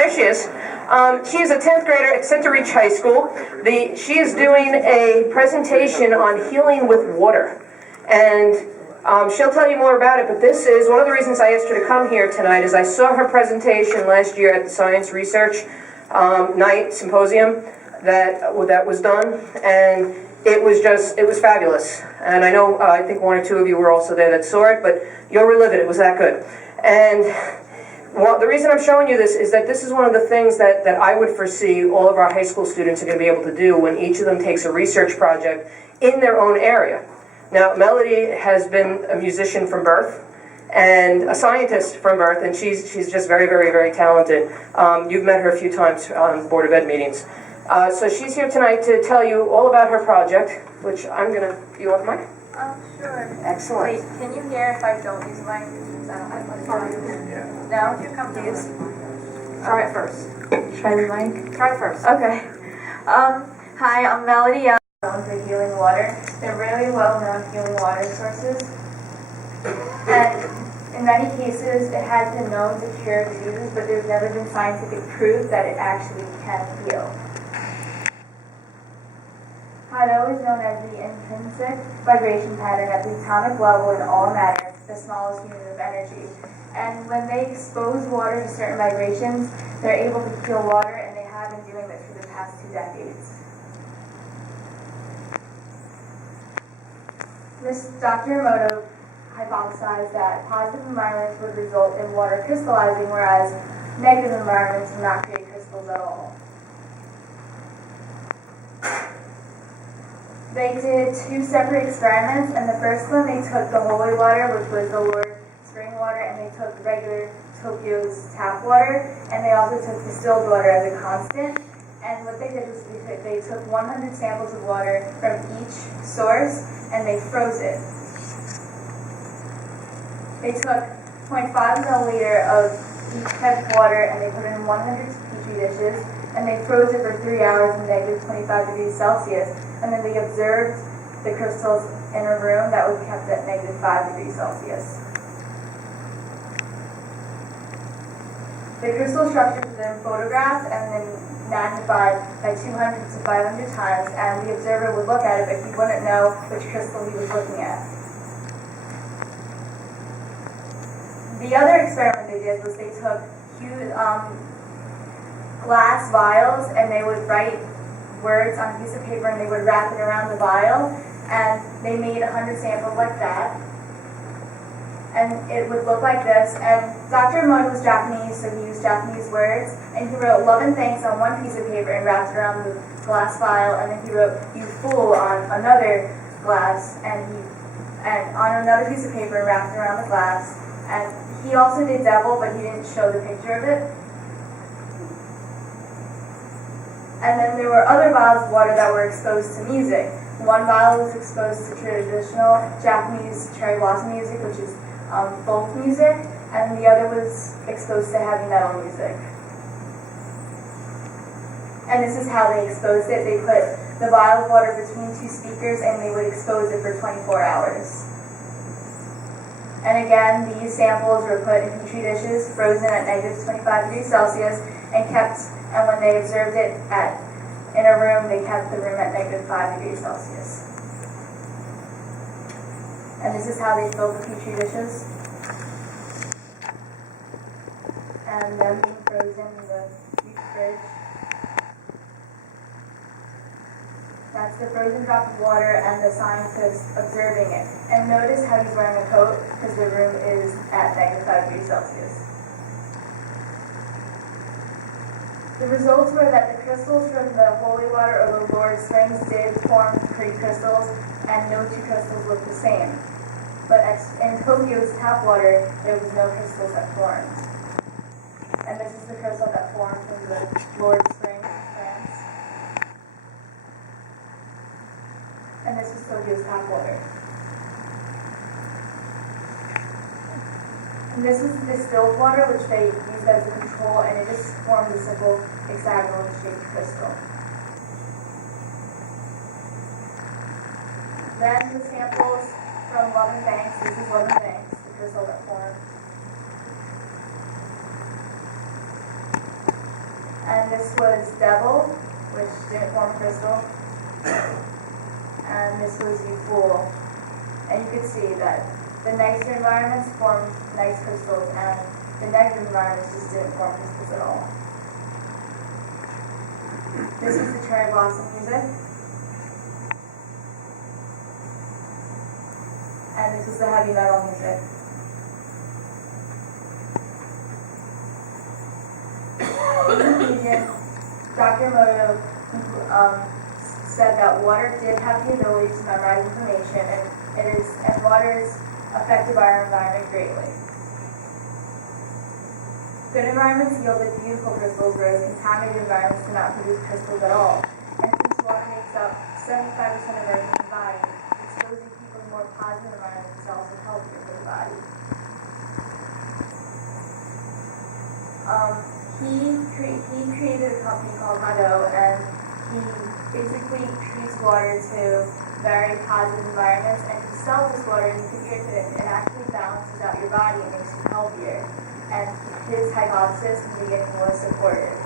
There she is. She is a 10th grader at Center Reach High School. She is doing a presentation on healing with water. And she'll tell you more about it, but this is one of the reasons I asked her to come here tonight is I saw her presentation last year at the Science Research Night Symposium that was done, and it was fabulous. And I know, I think one or two of you were also there that saw it, but you'll relive it. It was that good. And the reason I'm showing you this is that this is one of the things that I would foresee all of our high school students are going to be able to do when each of them takes a research project in their own area. Now, Melody has been a musician from birth and a scientist from birth, and she's just very, very, very talented. You've met her a few times on Board of Ed meetings. So she's here tonight to tell you all about her project, which I'm going to... You want the mic? Sure. Excellent. Wait, can you hear if I don't use the mic? Because I don't have my phone. No? You come please. Try it first. Try the mic? Try it first. Okay. Hi, I'm Melody. I'm known for healing water. They're really well-known healing water sources. And in many cases, it has been known to cure diseases, but there's never been scientific proof that it actually can heal. Hado is known as the intrinsic vibration pattern at the atomic level in all matter, the smallest unit of energy. And when they expose water to certain vibrations, they're able to heal water, and they have been doing this for the past 2 decades. Dr. Emoto hypothesized that positive environments would result in water crystallizing, whereas negative environments would not create crystals at all. They did 2 separate experiments, and the first one they took the holy water, which was the Lord's spring water, and they took regular Tokyo's tap water, and they also took distilled water as a constant. And what they did was they took 100 samples of water from each source, and they froze it. They took 0.5 milliliter of each type of water, and they put it in 100 petri dishes, and they froze it for 3 hours in negative 25 degrees Celsius. And then they observed the crystals in a room that was kept at negative 5 degrees Celsius. The crystal structures were then photographed and then magnified by 200 to 500 times, and the observer would look at it, but he wouldn't know which crystal he was looking at. The other experiment they did was they took huge glass vials, and they would write words on a piece of paper, and they would wrap it around the vial, and they made 100 samples like that, and it would look like this. And Dr. Emoto was Japanese, so he used Japanese words, and he wrote love and thanks on one piece of paper and wrapped it around the glass vial, and then he wrote you fool on another glass, and on another piece of paper and wrapped it around the glass. And he also did devil, but he didn't show the picture of it. And then there were other vials of water that were exposed to music. One vial was exposed to traditional Japanese cherry blossom music, which is folk music, and the other was exposed to heavy metal music. And this is how they exposed it. They put the vial of water between 2 speakers, and they would expose it for 24 hours. And again, these samples were put in petri dishes, frozen at negative 25 degrees Celsius, and when they observed it in a room, they kept the room at negative 5 degrees Celsius. And this is how they filled the petri dishes. And them being frozen in the deep fridge. That's the frozen drop of water and the scientist observing it. And notice how he's wearing a coat, because the room is at negative 5 degrees Celsius. The results were that the crystals from the holy water or the Lord's springs did form pretty crystals, and no 2 crystals looked the same. But in Tokyo's tap water, there was no crystals that formed. And this is the crystal that formed from the Lord's springs in France. And this was Tokyo's tap water. And this is the distilled water, which they used as a control, and it just formed a simple hexagonal-shaped crystal. Then the samples from Love and Thanks. This is Love and Thanks, the crystal that formed. And this was Devil, which didn't form crystal. And this was Fool. And you could see that the nicer environments formed nice crystals, and the negative environments just didn't form crystals at all. This is the cherry blossom music. And this is the heavy metal music. In conclusion, Dr. Emoto said that water did have the ability to memorize information, and water is affected by our environment greatly. Good environments yielded beautiful crystals, whereas contaminated environments do not produce crystals at all. And since water makes up 75% of our human body, exposing people to more positive environments is also healthier for the body. He created a company called Hado, and he basically treats water to very positive environments, and if you sell this water, you can get that it actually balances out your body and makes you healthier. And his hypothesis is getting more supported.